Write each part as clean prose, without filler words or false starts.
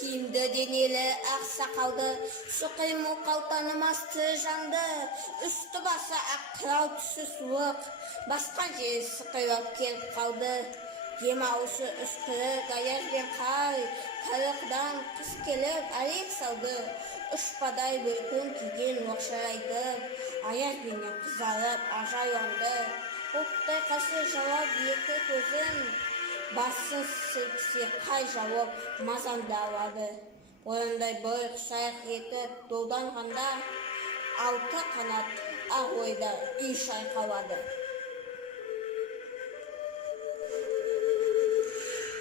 киімді денелі ақ сақалды, сұқимыл қалтанымасты жанды, үсті басы ақ қырау түсі суық, басқан жері сықырлап келіп қалды. Демалысы үскірік аяз бен қар, қарықдан қыс келіп әлек салды. Ұшпадай бір күн киген оқшарайды, аяз бенен қызарып ажарланды. Бұлттай қасы жауап екі көзін, басын сілкісе қай жауап мазанды алады. Орындай бір құсайық етіп долданғанда, алты қанат ақ ойда үй шайқалады.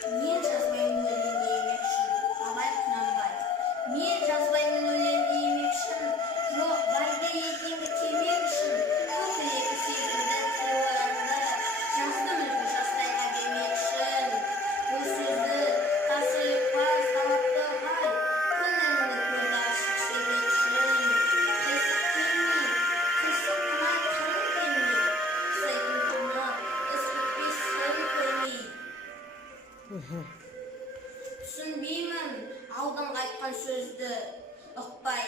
Мен жазбаймын өлең демекшін, абай құнанбай. Мен жазбаймын өлең демекшін, жоқ байды етеңді кемек үшін, көкірегі сезімді тырланды, жаздым үлгі жастайға демекшін. Бұл сөзді тасырып бар сауапты ғай, күніңді көзі ашық себекшін. Қисық келмей, қисық қылай қырын келмей, қысайтын тымық, іс бітпес сырын көрмей. Түсінбеймін алдыңғы айтқан сөзді ұқпай,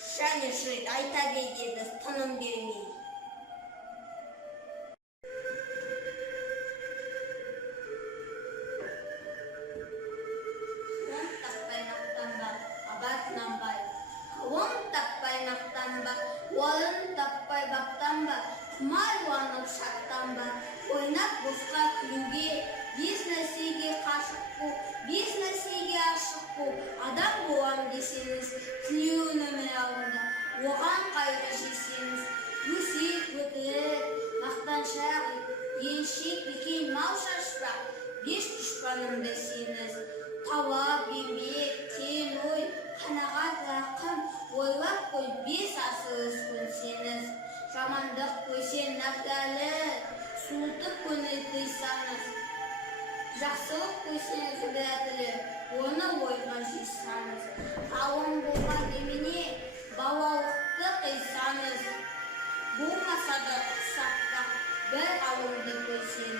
және жұрт айта бер деді тыным бермей. Қолын таппай мақтанба, абай құнанбай. Қолын таппай мақтанба, орын таппай бақтанба, құмар уанып шаттанба, ойнап босқа күлуге, бес нәрсеге қашық бол, бес нәрсеге ашық бол. Адам болам десеңіз, тілеуін өмір алдында, оған қайғы жесеңіз, өсек, өтірік, мақтаншақ, еншек, бекей, мал шашпақ, бес дұшпаным десеңіз, талап, еңбек, терең ой, қанағат, рақым, ойлап қой, бес асырыс көнсеңіз, жамандық көрсең нәпдәлі, суытып көңіл тыйсаңыз, жақсылық көрсеңіз бәтілі, оны ойға жиссаңыз, алым болға демене балалықты қисаңыз, болмаса да ұқсақта бір алымды көрсеңіз.